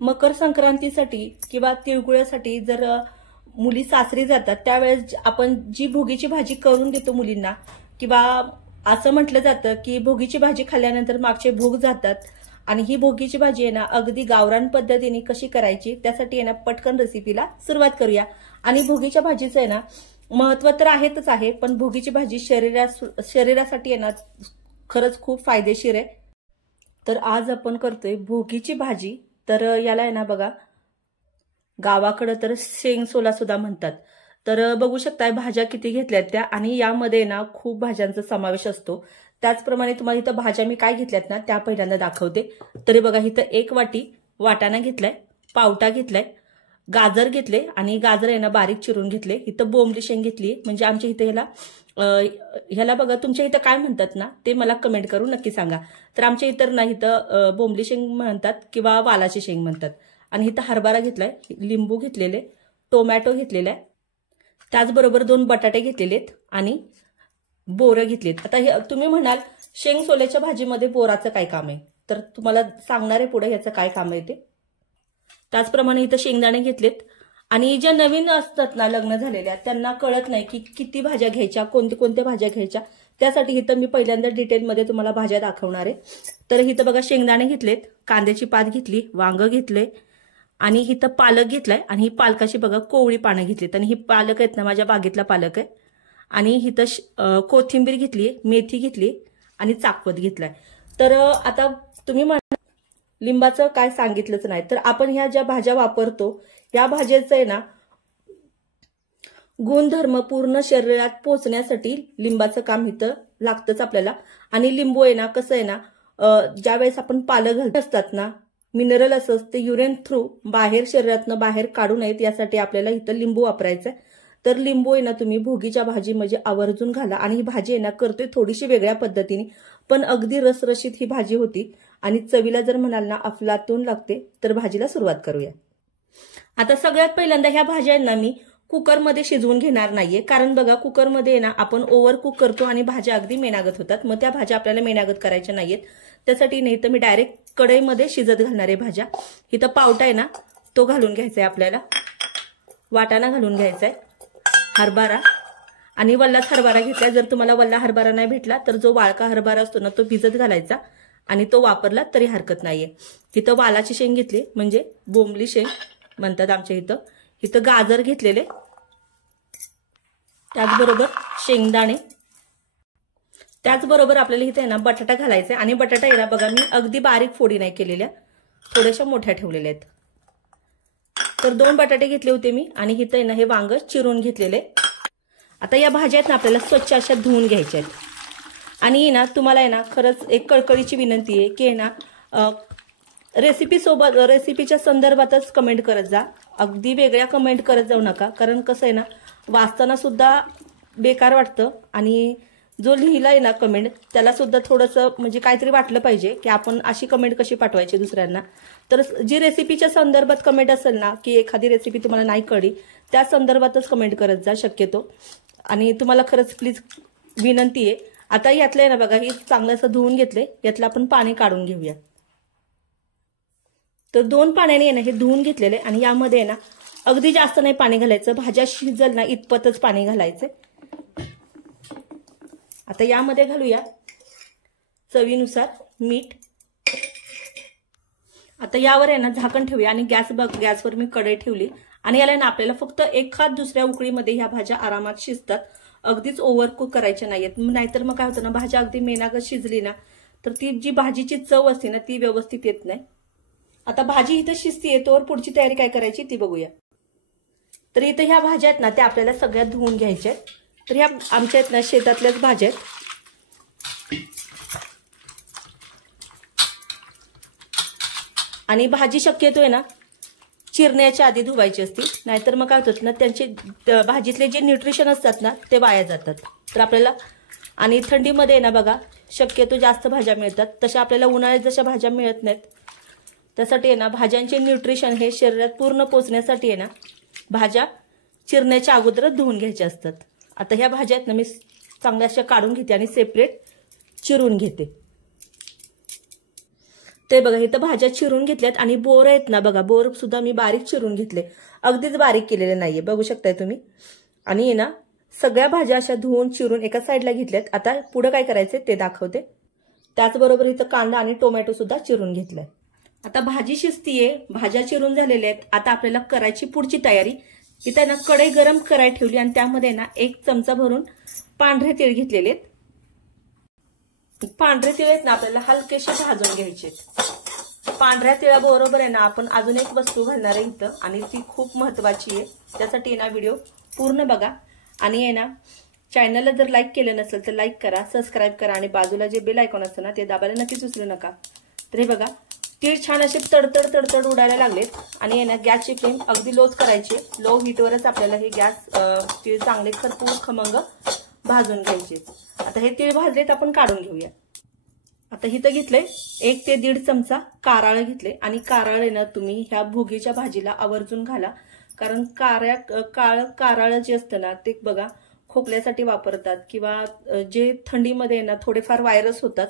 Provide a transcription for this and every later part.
मकर संक्रांतीसाठी किंवा तिळगुळासाठी जर मुली सासरी जातात त्यावेळेस आपण जी भोगीची भाजी करून देतो मुलींना, किंवा असं म्हटलं जातं की भोगीची भाजी खाल्ल्यानंतर मागचे भोग जातात, आणि ही भोगीची भाजी आहे ना अगदी गावरान पद्धतीने कशी करायची त्यासाठी आहे ना पटकन रेसिपीला सुरुवात करूया। आणि भोगीच्या भाजीचं आहे ना महत्व तर आहेच आहे, पण भोगीची भाजी शरीरासाठी आहे ना खरंच खूप फायदेशीर आहे। तर आज आपण करतोय भोगीची भाजी। तर याला आहे ना बघा गावाकडे तर शेंग सोला सुद्धा म्हणतात। तर बघू शकताय भाज्या किती घेतल्यात त्या, आणि यामध्ये ना खूप भाज्यांचा समावेश असतो। त्याचप्रमाणे तुम्हाला इथं भाज्या मी काय घेतल्यात ना त्या पहिल्यांदा दाखवते। तरी बघा इथं 1 वाटी वाटाणा घेतलाय, पावटा घेतलाय, गाजर घेतले आणि गाजर आहे ना बारीक चिरून घेतले। इथं बोंबली शेंग घेतली, म्हणजे आमच्या इथे ह्याला बघा तुमच्या इथं काय म्हणतात ना ते मला कमेंट करून नक्की सांगा। तर आमच्या इतर ना इथं बोंबली शेंग म्हणतात किंवा वालाची शेंग म्हणतात। आणि इथं हरभरा घेतलाय, लिंबू घेतलेले, टोमॅटो घेतलेला आहे, त्याचबरोबर 2 बटाटे घेतलेलेत आणि बोरं घेतलेत। आता हे तुम्ही म्हणाल शेंग सोल्याच्या भाजीमध्ये बोराचं काय काम आहे, तर तुम्हाला सांगणार आहे पुढे याचं काय काम आहे ते। त्याचप्रमाणे इथं शेंगदाणे घेतलेत। आणि ज्या नवीन असतात ना लग्न झालेल्या त्यांना कळत नाही की किती भाज्या घ्यायच्या, कोणत्या भाज्या घ्यायच्या, त्यासाठी इथं मी पहिल्यांदा डिटेलमध्ये तुम्हाला भाज्या दाखवणार आहे। तर इथं बघा शेंगदाणे घेतलेत, कांद्याची पात घेतली, वांग घेतले आणि इथं पालक घेतलाय, आणि ही पालकाची बघा कोवळी पानं घेतलीत, आणि ही पालक आहेत ना माझ्या बागेतला पालक आहे। आणि इथं कोथिंबीर घेतली, मेथी घेतली आणि चाकवत घेतलाय। तर आता तुम्ही म्हणा लिंबाचं काय सांगितलंच नाही, तर आपण ह्या ज्या भाज्या वापरतो या भाज्याचं आहे ना गुणधर्म पूर्ण शरीरात पोहोचण्यासाठी लिंबाचं काम इथं लागतंच आपल्याला। आणि लिंबू आहे ना कसं आहे ना ज्यावेळेस आपण पालक घालत असतात ना मिनरल असतं ते युरिन थ्रू बाहेर शरीरातनं बाहेर काढू नयेत यासाठी आपल्याला इथं लिंबू वापरायचं आहे। तर लिंबू आहे ना तुम्ही भोगीच्या भाजीमध्ये आवर्जून घाला। आणि ही भाजी आहे ना करतोय थोडीशी वेगळ्या पद्धतीने, पण अगदी रसरशीत ही भाजी होती आणि चवीला जर म्हणाल ना अफलातून लागते। तर भाजीला सुरुवात करूया। आता सगळ्यात पहिल्यांदा ह्या भाज्या ना मी कुकरमध्ये शिजवून घेणार नाहीये, कारण बघा कुकरमध्ये ना आपण ओव्हर कुक करतो आणि भाज्या अगदी मेनागत होतात, मग त्या भाज्या आपल्याला मेनागत करायच्या नाहीयेत। त्यासाठी नाही तर मी डायरेक्ट कढईमध्ये शिजत घालणार आहे भाज्या। इथं पावटा आहे ना तो घालून घ्यायचा आहे आपल्याला, वाटाणा घालून घ्यायचा आहे, हरभरा आणि वल्लाच हरभरा घेतला। जर तुम्हाला वल्ला हरभरा नाही भेटला तर जो वाळका हरभरा असतो ना तो भिजत घालायचा आणि तो वापरला तरी हरकत नाहीये। इथं वालाची शेंग घेतली, म्हणजे बोंबली शेंग म्हणतात आमच्या इथं। इथं गाजर घेतलेले, त्याचबरोबर शेंगदाणे, त्याचबरोबर आपल्याला इथे ना बटाटा घालायचा आणि बटाटा आहे ना बघा मी अगदी बारीक फोडी नाही केलेल्या, थोड्याशा मोठ्या ठेवलेल्या आहेत। तर 2 बटाटे घेतले होते मी, आणि इथं आहे ना हे वांग चिरून घेतलेले। आता या भाज्या आहेत ना आपल्याला स्वच्छ अशा धुवून घ्यायच्या आहेत। आणि ना तुम्हाला आहे ना खरंच एक कळकळीची विनंती आहे की ना रेसिपीच्या संदर्भातच कमेंट करत जा, अगदी वेगळ्या कमेंट करत जाऊ नका, कारण कसं आहे ना वाचताना सुद्धा बेकार वाटतं आणि जो लिहिलाय ना कमेंट त्याला सुद्धा थोडंसं म्हणजे काहीतरी वाटलं पाहिजे की आपण अशी कमेंट कशी पाठवायची दुसऱ्यांना। तर जी रेसिपीच्या संदर्भात कमेंट असेल ना की एखादी रेसिपी तुम्हाला नाही कळली त्या संदर्भातच कमेंट करत जा शक्यतो, आणि तुम्हाला खरंच प्लीज विनंती आहे। आता यातलं आहे ना बघा ही चांगलं असं धुवून घेतले, यातलं आपण पाणी काढून घेऊया। तर 2 पाण्याने आहे ना हे धुवून घेतलेले, आणि यामध्ये आहे ना अगदी जास्त नाही पाणी घालायचं, भाज्या शिजल ना इतपतच पाणी घालायचं। आता यामध्ये घालूया चवीनुसार मीठ। आता यावर आहे ना झाकण ठेवूया आणि गॅसवर मी कढई ठेवली, आणि याला ना आपल्याला फक्त एखाद दुसऱ्या उकळीमध्ये ह्या भाज्या आरामात शिजतात, अगदीच ओव्हर कुक करायच्या नाहीयेत, नाहीतर मग काय होतं ना भाज्या अगदी मेनागत शिजली ना तर ती जी भाजीची चव असते ना ती व्यवस्थित येत नाही। आता भाजी इथं शिजतीये तोवर पुढची तयारी काय करायची ती बघूया। तर इथं ह्या भाज्या आहेत ना त्या आपल्याला सगळ्यात धुवून घ्यायच्या आहेत। तर ह्या आमच्या आहेत ना शेतातल्याच भाज्या आहेत, आणि भाजी शक्यतो आहे ना चिरण्याच्या आधी धुवायची असती, नाहीतर मग काय होतं ना त्यांचे भाजीतले जे न्यूट्रिशन असतात ना ते वाया जातात। तर आपल्याला आणि थंडीमध्ये आहे ना बघा शक्यतो जास्त भाज्या मिळतात, तशा आपल्याला उन्हाळ्यात जशा भाज्या मिळत नाहीत, त्यासाठी आहे ना भाज्यांचे न्यूट्रिशन हे शरीरात पूर्ण पोहोचण्यासाठी आहे ना भाज्या चिरण्याच्या अगोदरच धुवून घ्यायच्या असतात। आता ह्या भाज्या आहेत ना मी चांगल्या अशा काढून घेते आणि सेपरेट चिरून घेते। ते बघा इथं भाज्या चिरून घेतल्यात आणि बोर आहेत ना बघा, बोर सुद्धा मी बारीक चिरून घेतले, अगदीच बारीक केलेले नाहीये, बघू शकताय तुम्ही. आणि ना सगळ्या भाज्या अशा धुवून चिरून एका साईडला घेतल्यात. आता पुढे काय करायचे ते दाखवते. त्याचबरोबर इथं कांदा आणि टोमॅटो सुद्धा चिरून घेतलाय. आता भाजी शिजतीये, भाज्या चिरून झालेल्या आहेत. आता आपल्याला करायची पुढची तयारी. इथं ना कढई गरम करायला ठेवली आणि त्यामध्ये ना 1 चमचा भरून पांढरे तीळ घेतलेले आहेत. पांढरे तीळ आहेत ना आपल्याला हलकेसे भाजून घ्यायचे. पांढऱ्या तिळाबरोबर आहे ना आपण अजून एक वस्तू घालणार आहे इथं आणि ती खूप महत्वाची आहे. त्यासाठी ना व्हिडिओ पूर्ण बघा आणि आहे ना चॅनलला जर लाईक केलं नसेल तर लाईक करा, सबस्क्राईब करा आणि बाजूला जे बेल आयकॉन असतं ना ते दाबायला नक्कीच विसरू नका. तर हे बघा तीळ छान असे तडतड तडतड उडायला लागलेत आणि आहे ना गॅसची फ्लेम अगदी लोच करायची. लो हीटवरच आपल्याला हे तीळ चांगले खरपूस खमंग भाजून घ्यायचे. आता हे तीळ भाजलेत आपण काढून घेऊया. आता इथं घेतलंय 1 ते 1.5 चमचा कारळ घेतले आणि कारळ ना तुम्ही ह्या भोगीच्या भाजीला आवर्जून घाला, कारण कारळ जे असतं ना ते बघा खोकल्यासाठी वापरतात किंवा जे थंडीमध्ये ना थोडेफार व्हायरस होतात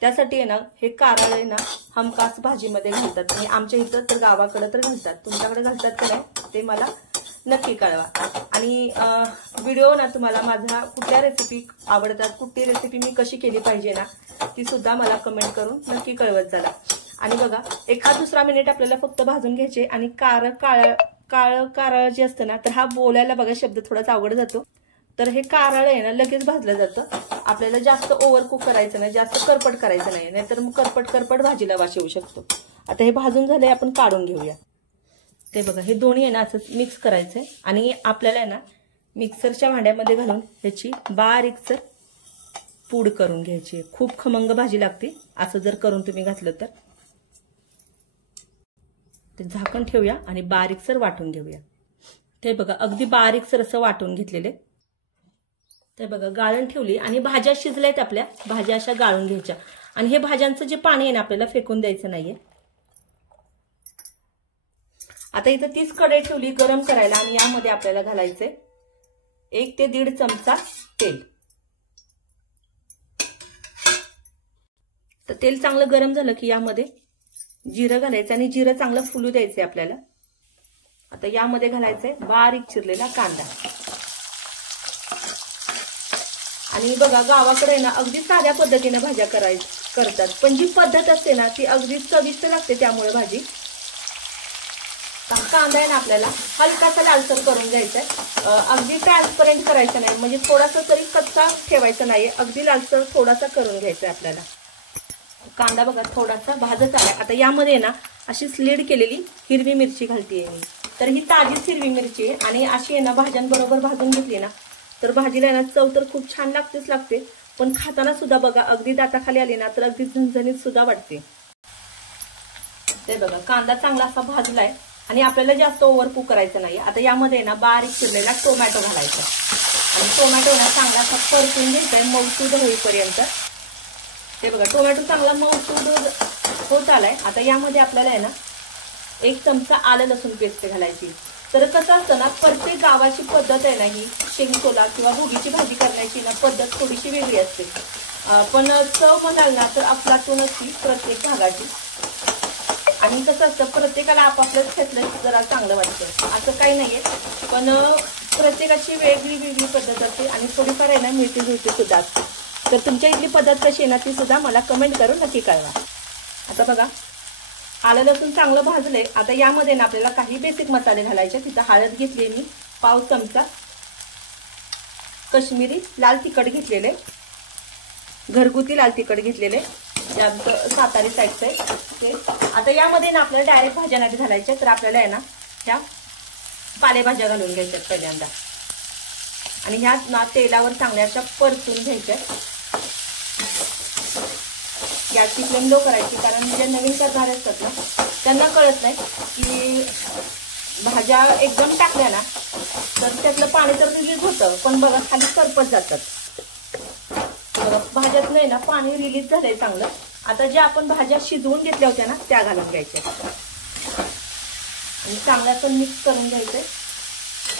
त्यासाठी आहे ना हे कारळ आहे ना हमखास भाजीमध्ये घालतात. आणि आमच्या इथं तर गावाकडे तर घालतात, तुमच्याकडे घालतात की नाही ते मला नक्की कळवा. आणि व्हिडिओ ना तुम्हाला माझा कुठल्या रेसिपी आवडतात, कुठली रेसिपी मी कशी केली पाहिजे ना ती सुद्धा मला कमेंट करून नक्की कळवत चला. आणि बघा 1-2 मिनिट आपल्याला फक्त भाजून घ्यायचे. आणि कारळ जे असतं ना तर हा बोलायला बघा शब्द थोडासा अवघड जातो, तर हे कारळ आहे ना लगेच भाजलं जातं. आपल्याला जास्त ओव्हर कुक करायचं नाही, जास्त करपट करायचं नाही, नाहीतर मग करपट भाजीला वास येऊ शकतो. आता हे भाजून झालंय आपण काढून घेऊया. ते बघा हे दोन्ही आहे ना असं मिक्स करायचंय आणि आपल्याला आहे ना मिक्सरच्या भांड्यामध्ये घालून ह्याची बारीकसर पूड करून घ्यायची. खूप खमंग भाजी लागते असं जर करून तुम्ही घातलं तर. ते झाकण ठेवूया आणि बारीकसर वाटून घेऊया. ते बघा अगदी बारीकसर असं वाटून घेतलेले. ते बघा गाळण ठेवली आणि भाज्या शिजल्यात आपल्या, भाज्या अशा गाळून घ्यायच्या. आणि हे भाज्यांचं जे पाणी आहे ना आपल्याला फेकून द्यायचं नाहीये. आता इथं 30 कढई ठेवली गरम करायला आणि यामध्ये आपल्याला घालायचंय 1 ते 1.5 चमचा तेल. तर तेल चांगलं गरम झालं की यामध्ये जिरं घालायचं आणि जिरं चांगलं फुलू द्यायचंय आपल्याला. आता यामध्ये घालायचंय बारीक चिरलेला कांदा. आणि बघा गावाकडे ना अगदी साध्या पद्धतीने भाज्या करतात, पण जी पद्धत असते ना ती अगदी चविष्ट लागते. त्यामुळे भाजी कांदा आहे ना आपल्याला हलकासा लालसर करून घ्यायचा आहे. अगदी ट्रान्सपरंट करायचं नाही, म्हणजे थोडासा तरी कच्चा ठेवायचा नाहीये, अगदी लालसर थोडासा करून घ्यायचा आहे आपल्याला. कांदा बघा थोडासा भाजत आलाय. आता यामध्ये ना अशी स्लीड केलेली हिरवी मिरची घालतेय मी. तर ही ताजीच हिरवी मिरची आहे आणि अशी आहे ना भाज्यांबरोबर भाजून घेतली ना तर भाजीला ना चव तर खूप छान लागते, पण खाताना सुद्धा बघा अगदी दाताखाली आली ना तर अगदी झणझणीत सुद्धा वाटते. ते बघा कांदा चांगला असा भाजलाय आणि आपल्याला जास्त ओव्हर कुक करायचं नाही. आता यामध्ये ना बारीक चिरलेला टोमॅटो घालायचा आणि टोमॅटो ना चांगला असा परतून घ्यायचा मऊसूद होईपर्यंत. ते बघा टोमॅटो चांगला मऊसूद होत आलाय. आता यामध्ये आपल्याला आहे ना 1 चमचा आलं लसूण पेस्ट घालायची. तर कसं असतं ना प्रत्येक गावाची पद्धत आहे ना ही शेंगसोला किंवा भोगीची भाजी करण्याची ना पद्धत थोडीशी वेगळी असते, पण चव म्हणाल ना तर अफलातून असते प्रत्येक भागाची. आणि कसं असतं प्रत्येकाला आपापलंच घेतलं जरा चांगलं वाटतं असं काही नाहीये, पण प्रत्येकाची वेगळी पद्धत असते आणि थोडीफार आहे ना मिळती सुद्धा. तर तुमच्या इथली पद्धत कशी आहे ना ती सुद्धा मला कमेंट करून नक्की कळवा. आता बघा आलं लसूण चांगलं भाजलंय. आता यामध्ये ना आपल्याला काही बेसिक मसाले घालायचे. तिथं हळद घेतली मी 1/2 चमचा, कश्मीरी लाल तिखट घेतलेले, घरगुती लाल तिखट घेतलेले, सातारी साईडचं आहे ते. आता यामध्ये ना आपल्याला डायरेक्ट भाज्या नाही घालायच्या, तर आपल्याला आहे ना ह्या पालेभाज्या घालून घ्यायच्या पहिल्यांदा आणि ह्या ना तेलावर चांगल्या अशा परतून घ्यायच्या. गॅसची फ्लेम लो करायची, कारण जे नवीन करणारे असतात ना त्यांना कळत नाही की भाज्या एकदम टाकल्या ना तर त्यातलं पाणी तर रिलीज होतं, पण बघा खाली करपत जातात. भाज्यात नाही ना पाणी रिलीज झालंय चांगलं. आता ज्या आपण भाज्या शिजवून घेतल्या होत्या ना त्या घालून घ्यायच्या आणि चांगल्या पण मिक्स करून घ्यायचंय.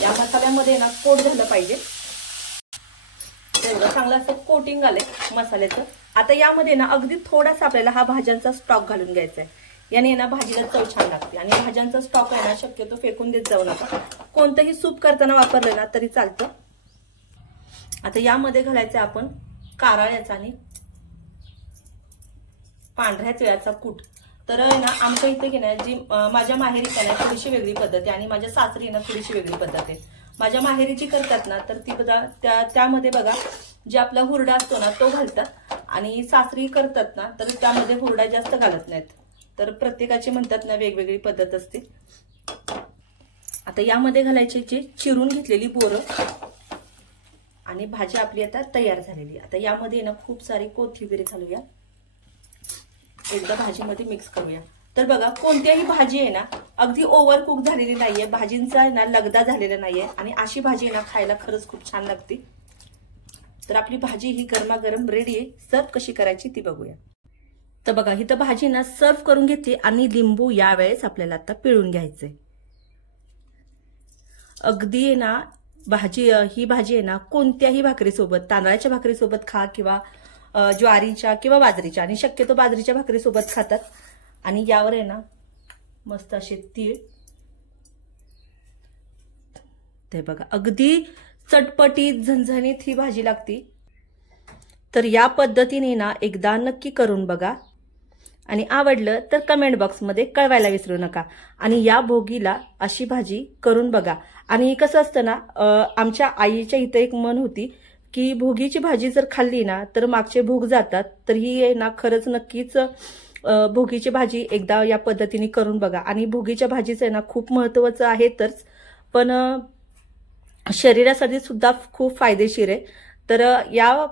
या मसाल्यामध्ये ना कोट झालं पाहिजे, तेवढं चांगलं असं कोटिंग आलंय मसाल्याचं. आता यामध्ये ना अगदी थोडासा आपल्याला हा भाज्यांचा स्टॉक घालून घ्यायचा आहे. याने ना भाजीला चव छान लागते. आणि भाज्यांचा स्टॉक आहे ना शक्यतो फेकून देत जाऊ नका. कोणतंही सूप करताना वापरलं ना तरी चालतं. आता यामध्ये घालायचं आपण कारळ्याचा आणि पांढऱ्या तिळाचा कूट. तर ना आमच्या इथे की नाही जी माझ्या माहेरी का नाही थोडीशी वेगळी पद्धत आहे आणि माझ्या सासरी ना थोडीशी वेगळी पद्धत आहे. माझ्या माहेरी जी करतात ना तर ती बघा त्यामध्ये बघा जे आपला हुरडा असतो ना तो घालतात आणि सासरी करतात ना तर त्यामध्ये हुरडा जास्त घालत नाहीत. तर प्रत्येकाची म्हणतात ना वेगवेगळी पद्धत असते. आता यामध्ये घालायची जी चिरून घेतलेली बोरं आणि भाजी आपली आता तयार झालेली. आता यामध्ये ना खूप सारी कोथिंबीर घालूया. एकदा भाजीमध्ये मिक्स करूया. तर बघा कोणत्याही भाजी आहे ना अगदी ओव्हर कुक झालेली नाहीये, भाजींचा आहे ना लगदा झालेला नाहीये आणि अशी भाजी ना खायला खरंच खूप छान लागते. तर आपली भाजी ही गरमागरम रेडी आहे. सर्व कशी करायची ती बघूया. तर बघा ही तर भाजी ना सर्व करून घेतली आणि लिंबू यावेळेस आपल्याला आता पिळून घ्यायचंय. अगदी आहे ना ही भाजी आहे ना कोणत्याही भाकरीसोबत, तांदळाच्या भाकरीसोबत खा किंवा ज्वारीच्या किंवा बाजरीच्या, आणि शक्यतो बाजरीच्या भाकरीसोबत खातात. आणि यावर आहे ना मस्त असे तीळ. ते बघा अगदी चटपटीत झणझणीत ही भाजी लागती. तर या पद्धतीने ना एकदा नक्की करून बघा आणि आवडलं तर कमेंट बॉक्समध्ये कळवायला विसरू नका. आणि या भोगीला अशी भाजी करून बघा. आणि कसं असतं ना आमच्या आईच्या इथे एक म्हण होती की भोगीची भाजी जर खाल्ली ना तर मागचे भोग जातात. तर ही ना खरंच नक्कीच भोगीची भाजी एकदा या पद्धतीने करून बघा. आणि भोगीच्या भाजीचं आहे ना खूप महत्त्वाचं आहे तरच, पण शरीरासाठी सुद्धा खूप फायदेशीर आहे. तर या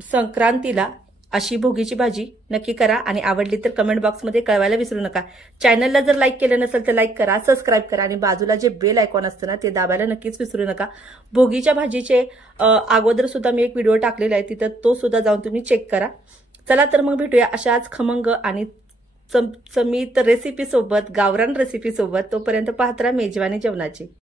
संक्रांतीला अशी भोगीची भाजी नक्की करा आणि आवडली तर कमेंट बॉक्समध्ये कळवायला विसरू नका. चॅनलला जर लाईक केलं नसेल तर लाईक करा, सबस्क्राईब करा आणि बाजूला जे बेल आयकॉन असतं ना ते दाबायला नक्कीच विसरू नका. भोगीच्या भाजीचे अगोदर सुद्धा मी एक व्हिडिओ टाकलेला आहे, तिथं तो सुद्धा जाऊन तुम्ही चेक करा. चला तर मग भेटूया अशाच खमंग आणि चमचमीत रेसिपी सोबत, गावरान रेसिपी सोबत. तोपर्यंत पाहत राहा मेजवानी जेवणाची.